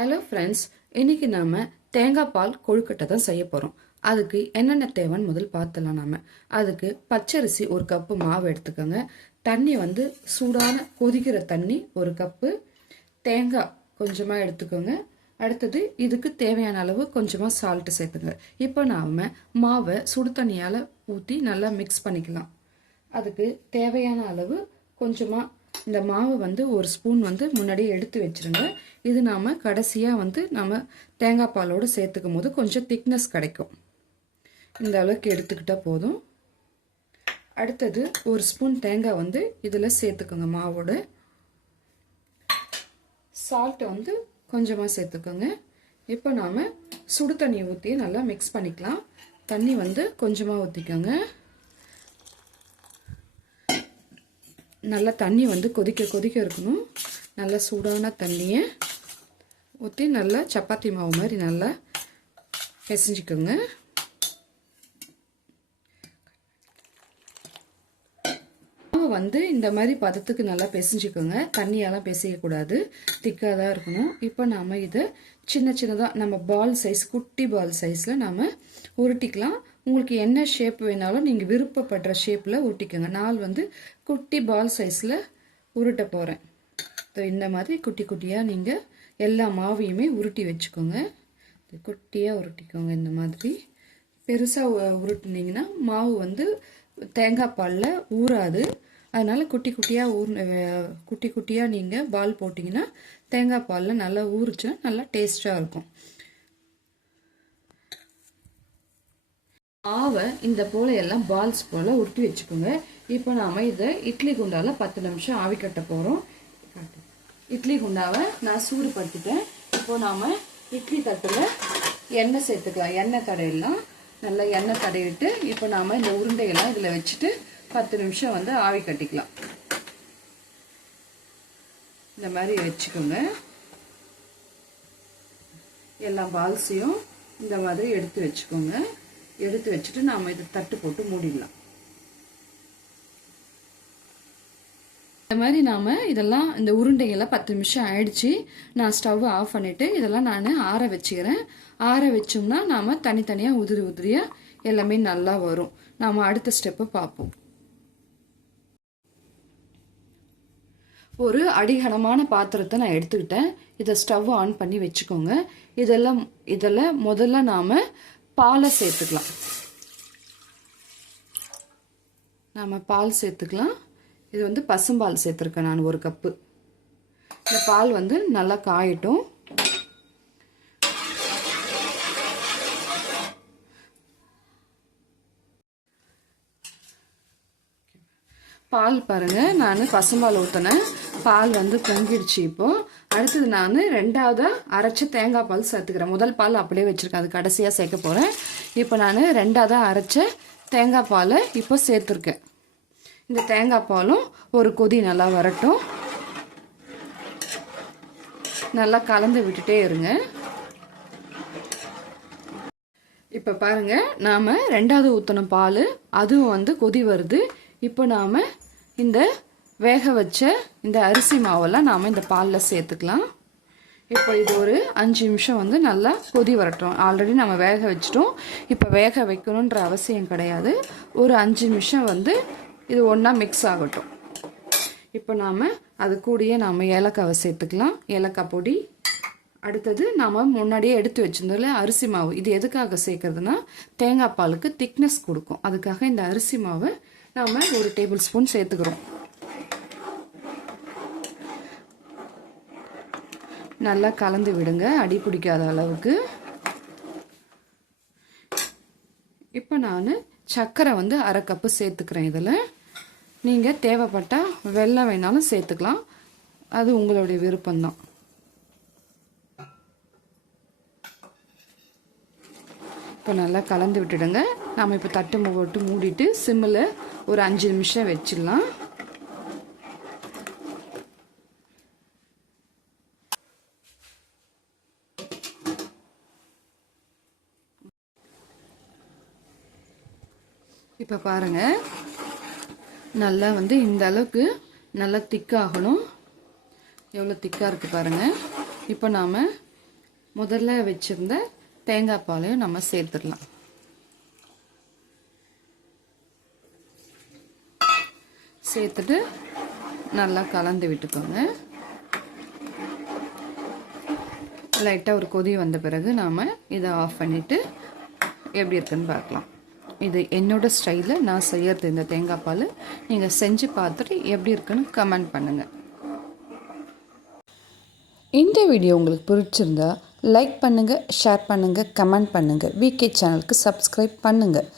Hello friends, இன்னைக்கு நாம தேங்காய் பால் கொழுக்கட்டை தான் செய்ய போகிறோம். அதுக்கு என்னென்ன தேவைன்னு முதல் பார்த்துலாம். அதுக்கு பச்சரிசி ஒரு கப்பு மாவு எடுத்துக்கோங்க. தண்ணி வந்து சூடான கொதிக்கிற தண்ணி ஒரு கப்பு, தேங்காய் கொஞ்சமாக எடுத்துக்கோங்க. அடுத்தது இதுக்கு தேவையான அளவு கொஞ்சமாக சால்ட்டு சேர்த்துங்க. இப்போ நாம் மாவை சுடு தண்ணியால் ஊற்றி நல்லா மிக்ஸ் பண்ணிக்கலாம். அதுக்கு தேவையான அளவு கொஞ்சமாக இந்த மாவு வந்து ஒரு ஸ்பூன் வந்து முன்னாடியே எடுத்து வச்சிருங்க. இது நாம் கடைசியாக வந்து நம்ம தேங்காய் பாலோடு சேர்த்துக்கும் போது கொஞ்சம் திக்னஸ் கிடைக்கும். இந்த அளவுக்கு எடுத்துக்கிட்டால் போதும். அடுத்தது ஒரு ஸ்பூன் தேங்காய் வந்து இதில் சேர்த்துக்கோங்க. மாவோடு சால்ட்டை வந்து கொஞ்சமாக சேர்த்துக்கோங்க. இப்போ நாம் சுடு தண்ணி ஊற்றி நல்லா மிக்ஸ் பண்ணிக்கலாம். தண்ணி வந்து கொஞ்சமாக ஊற்றிக்கோங்க. நல்லா தண்ணி வந்து கொதிக்க இருக்கணும். நல்லா சூடான தண்ணியை ஊற்றி நல்லா சப்பாத்தி மாவு மாதிரி நல்லா பிசைஞ்சிக்கோங்க. மாவு வந்து இந்த மாதிரி பதத்துக்கு நல்லா பிசைஞ்சிக்கோங்க. தண்ணியெல்லாம் பிசையக்கூடாது, திக்காக தான் இருக்கணும். இப்போ நாம் இதை சின்னதாக நம்ம பால் சைஸ், குட்டி பால் சைஸில் நாம் உருட்டிக்கலாம். உங்களுக்கு என்ன ஷேப் வேணாலும் நீங்கள் விருப்பப்படுற ஷேப்பில் உருட்டிக்கோங்க. நான் வந்து குட்டி பால் சைஸில் உருட்ட போகிறேன். இந்த மாதிரி குட்டி குட்டியாக நீங்கள் எல்லா மாவையுமே உருட்டி வச்சுக்கோங்க. குட்டியாக உருட்டிக்கோங்க. இந்த மாதிரி பெருசாக உருட்டினீங்கன்னா மாவு வந்து தேங்காய் பாலில் ஊறாது. அதனால் குட்டி குட்டியாக நீங்கள் பால் போட்டிங்கன்னா தேங்காய் பாலில் நல்லா ஊறிச்சுன்னா நல்லா டேஸ்ட்டாக இருக்கும். மாவை இந்த போல் எல்லாம் பால்ஸ் போல் உருட்டி வச்சுக்கோங்க. இப்போ நாம் இதை இட்லி குண்டாவில் 10 நிமிஷம் ஆவி கட்ட போகிறோம். இட்லி குண்டாவை நான் சூடுபடுத்திட்டேன். இப்போ நாம் இட்லி தட்டில் எண்ணெய் சேர்த்துக்கலாம். எண்ணெய் தடையெல்லாம் நல்லா எண்ணெய் தடையிட்டு இப்போ நாம் இந்த உருண்டையெல்லாம் இதில் வச்சுட்டு 10 நிமிஷம் வந்து ஆவி கட்டிக்கலாம். இந்த மாதிரி வச்சுக்கோங்க. எல்லா பால்ஸையும் இந்த மாதிரி எடுத்து வச்சுக்கோங்க. எடுத்து வச்சுட்டு நாம் இதை தட்டு போட்டு மூடிடலாம். இந்த மாதிரி நாம் இதெல்லாம் இந்த உருண்டைகள்லாம் 10 நிமிஷம் ஆயிடுச்சு. நான் ஸ்டவ் ஆஃப் பண்ணிவிட்டு இதெல்லாம் நான் ஆற வச்சுக்கிறேன். ஆற வச்சோம்னா நாம் தனித்தனியாக உதிரியாக எல்லாமே நல்லா வரும். நாம் அடுத்த ஸ்டெப்பை பார்ப்போம். ஒரு அடிகனமான பாத்திரத்தை நான் எடுத்துக்கிட்டேன். இதை ஸ்டவ் ஆன் பண்ணி வச்சுக்கோங்க. இதில் முதல்ல நாம் பாலை சேர்த்துக்கலாம். நாம் பால் சேர்த்துக்கலாம். இது வந்து பசும்பால் சேர்த்துருக்கேன் நான் ஒரு கப்பு. இந்த பால் வந்து நல்லா காயட்டும். பால் பாருங்கள், நான் பசும்பால் ஊற்றினேன். பால் வந்து பொங்கிடுச்சு. இப்போது அடுத்தது நான் 2வது அரைச்ச தேங்காய் பால் சேர்த்துக்கிறேன். முதல் பால் அப்படியே வச்சுருக்கேன், அது கடைசியாக சேர்க்க போகிறேன். இப்போ நான் 2வது அரைச்ச தேங்காய் பாலை இப்போ சேர்த்துருக்கேன். இந்த தேங்காய் பாலும் ஒரு கொதி நல்லா வரட்டும். நல்லா கலந்து விட்டுட்டே இருங்க. இப்போ பாருங்கள், நாம் 2வது ஊற்றின பால் அதுவும் வந்து கொதி வருது. இப்போ நாம் இந்த வேக வச்ச இந்த அரிசி மாவெல்லாம் நாம் இந்த பாலில் சேர்த்துக்கலாம். இப்போ இது ஒரு 5 நிமிஷம் வந்து நல்லா கொதி வரட்டும். ஆல்ரெடி நம்ம வேக வச்சிட்டோம். இப்போ வேக வைக்கணுன்ற அவசியம் கிடையாது. ஒரு 5 நிமிஷம் வந்து இது ஒன்றா மிக்ஸ் ஆகட்டும். இப்போ நாம் அது கூடயே நாம் ஏலக்காவை சேர்த்துக்கலாம். ஏலக்காய் பொடி. அடுத்தது நாம் முன்னாடியே எடுத்து வச்சிருந்தோம்ல அரிசி மாவு. இது எதுக்காக சேர்க்கறதுனா தேங்காய் பாலுக்கு திக்னஸ் கொடுக்கும். அதுக்காக இந்த அரிசி மாவை நாம் 1 டேபிள் ஸ்பூன் சேர்த்துக்கிறோம். நல்லா கலந்து விடுங்க, அடி பிடிக்காத அளவுக்கு. இப்போ நான் சர்க்கரை வந்து 1/2 கப்பு சேர்த்துக்கிறேன். இதில் நீங்கள் தேவைப்பட்டால் வெல்லம் வேணாலும் சேர்த்துக்கலாம், அது உங்களுடைய விருப்பம்தான். இப்போ நல்லா கலந்து விட்டுடுங்க. நாம் இப்போ தட்டு போட்டு மூடிட்டு சிம்மில் ஒரு 5 நிமிஷம் வச்சிடலாம். இப்போ பாருங்கள், நல்லா வந்து இந்த அளவுக்கு நல்லா திக்காகணும். எவ்வளோ திக்காக இருக்குது பாருங்கள். இப்போ நாம் முதல்ல வச்சுருந்த தேங்காய் பாலையும் நம்ம சேர்த்துடலாம். சேர்த்துட்டு நல்லா கலந்து விட்டுக்கோங்க. லைட்டாக ஒரு கொதி வந்த பிறகு நாம் இதை ஆஃப் பண்ணிவிட்டு எப்படி இருக்குன்னு பார்க்கலாம். இது என்னோடய ஸ்டைலில் நான் செய்கிறது இந்த தேங்காய் பால். நீங்கள் செஞ்சு பார்த்துட்டு எப்படி இருக்குன்னு கமெண்ட் பண்ணுங்கள். இந்த வீடியோ உங்களுக்கு பிடிச்சிருந்தா லைக் பண்ணுங்கள், ஷேர் பண்ணுங்கள், கமெண்ட் பண்ணுங்கள். விகே சேனலுக்கு சப்ஸ்கிரைப் பண்ணுங்கள்.